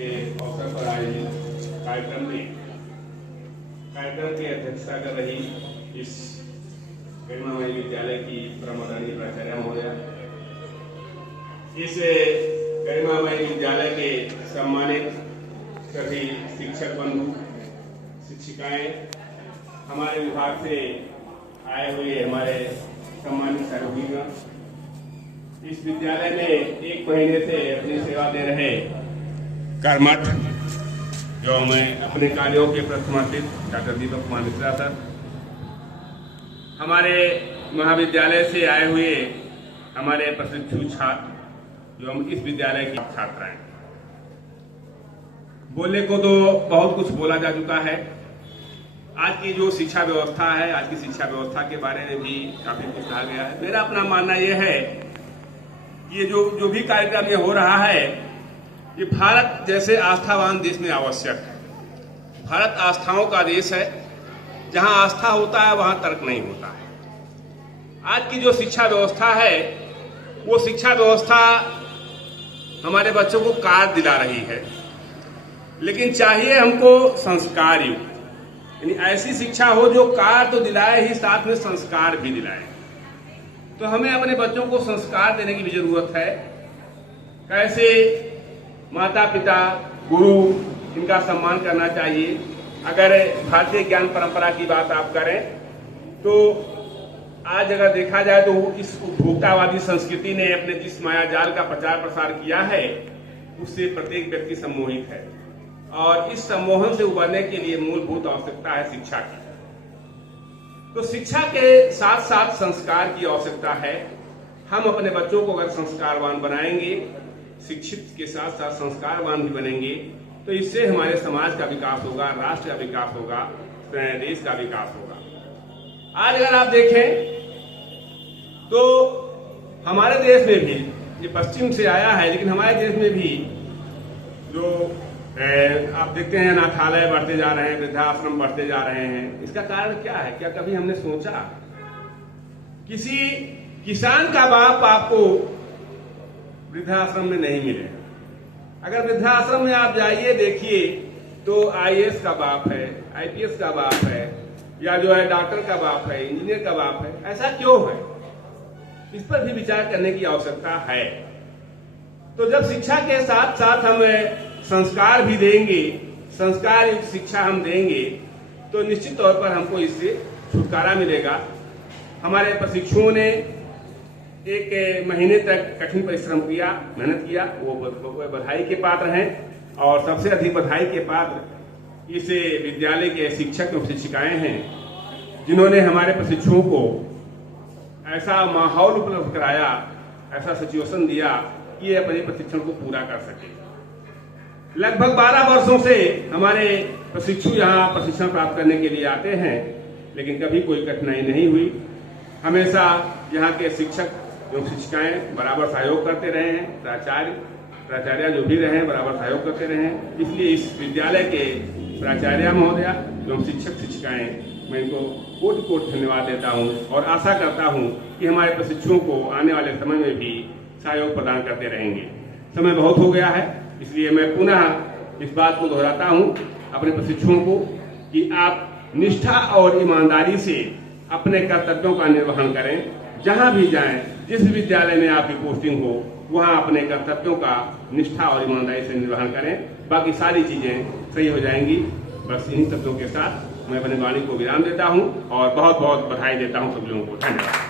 के अवसर पर आयोजित कार्यक्रम की अध्यक्षता कर रही इस गरिमामयी विद्यालय की प्रमाननीय प्राचार्य महोदया, इस गरिमामयी विद्यालय के सम्मानित सभी शिक्षक बंधु, शिक्षिकाएं, हमारे विभाग से आए हुए हमारे सम्मानित सहयोगीगण, इस विद्यालय में 1 महीने से अपनी सेवा दे रहे कर्मठ जो मैं अपने कार्यों के प्रसमर्पित डॉक्टर दीपक कुमार मिश्रा सर, हमारे महाविद्यालय से आए हुए हमारे प्रशिक्षु छात्र जो हम इस विद्यालय की छात्राएं। बोलने को तो बहुत कुछ बोला जा चुका है। आज की जो शिक्षा व्यवस्था है, आज की शिक्षा व्यवस्था के बारे में भी काफी कुछ कहा गया है। मेरा अपना मानना यह है कि ये जो भी कार्यक्रम ये हो रहा है, ये भारत जैसे आस्थावान देश में आवश्यक है। भारत आस्थाओं का देश है, जहां आस्था होता है वहां तर्क नहीं होता है। आज की जो शिक्षा व्यवस्था है, वो शिक्षा व्यवस्था हमारे बच्चों को कार्य दिला रही है, लेकिन चाहिए हमको संस्कार युक्त, यानी ऐसी शिक्षा हो जो कार्य तो दिलाए ही साथ में संस्कार भी दिलाए। तो हमें अपने बच्चों को संस्कार देने की भी जरूरत है। कैसे माता पिता, गुरु, इनका सम्मान करना चाहिए। अगर भारतीय ज्ञान परंपरा की बात आप करें तो आज अगर देखा जाए तो इस उपभोक्तावादी संस्कृति ने अपने जिस माया जाल का प्रचार प्रसार किया है, उससे प्रत्येक व्यक्ति सम्मोहित है, और इस सम्मोहन से उबरने के लिए मूलभूत आवश्यकता है शिक्षा की। तो शिक्षा के साथ साथ संस्कार की आवश्यकता है। हम अपने बच्चों को अगर संस्कारवान बनाएंगे, शिक्षित के साथ साथ संस्कारवान भी बनेंगे, तो इससे हमारे समाज का विकास होगा, राष्ट्र का विकास होगा, देश का विकास होगा। आज अगर आप देखें तो हमारे देश में भी, ये पश्चिम से आया है, लेकिन हमारे देश में भी जो आप देखते हैं अनाथालय बढ़ते जा रहे हैं, वृद्धाश्रम बढ़ते जा रहे हैं। इसका कारण क्या है? क्या कभी हमने सोचा? किसी किसान का बाप आपको वृद्धाश्रम में नहीं मिलेगा। अगर वृद्धाश्रम में आप जाइए, देखिए तो आईएएस का बाप है, आईपीएस का बाप है, या जो है डॉक्टर का बाप है, इंजीनियर का बाप है। ऐसा क्यों है? इस पर भी विचार करने की आवश्यकता है। तो जब शिक्षा के साथ साथ हम संस्कार भी देंगे, संस्कार युक्त शिक्षा हम देंगे, तो निश्चित तौर पर हमको इससे छुटकारा मिलेगा। हमारे प्रशिक्षुओं ने 1 महीने तक कठिन परिश्रम किया, मेहनत किया, वो बधाई के पात्र हैं। और सबसे अधिक बधाई के पात्र इस विद्यालय के शिक्षक और शिक्षिकाएं हैं, जिन्होंने हमारे प्रशिक्षुओं को ऐसा माहौल उपलब्ध कराया, ऐसा सिचुएशन दिया कि ये अपने प्रशिक्षण को पूरा कर सके। लगभग 12 वर्षों से हमारे प्रशिक्षु यहाँ प्रशिक्षण प्राप्त करने के लिए आते हैं, लेकिन कभी कोई कठिनाई नहीं हुई। हमेशा यहाँ के शिक्षक जो शिक्षिकाएं बराबर सहयोग करते रहे हैं, प्राचार्य जो भी रहे बराबर सहयोग करते रहे हैं। इसलिए इस विद्यालय के प्राचार्य महोदया जो शिक्षक शिक्षिकाएं, मैं इनको कोटि कोटि धन्यवाद देता हूं, और आशा करता हूं कि हमारे प्रशिक्षुओं को आने वाले समय में भी सहयोग प्रदान करते रहेंगे। समय बहुत हो गया है, इसलिए मैं पुनः इस बात को दोहराता हूं अपने प्रशिक्षुओं को कि आप निष्ठा और ईमानदारी से अपने कर्तव्यों का निर्वहन करें। जहां भी जाएं, जिस विद्यालय में आपकी पोस्टिंग हो, वहां अपने कर्तव्यों का निष्ठा और ईमानदारी से निर्वहन करें। बाकी सारी चीजें सही हो जाएंगी। बस इन्हीं शब्दों के साथ मैं अपने वाणी को विराम देता हूं और बहुत बहुत बधाई देता हूं सब लोगों को। धन्यवाद।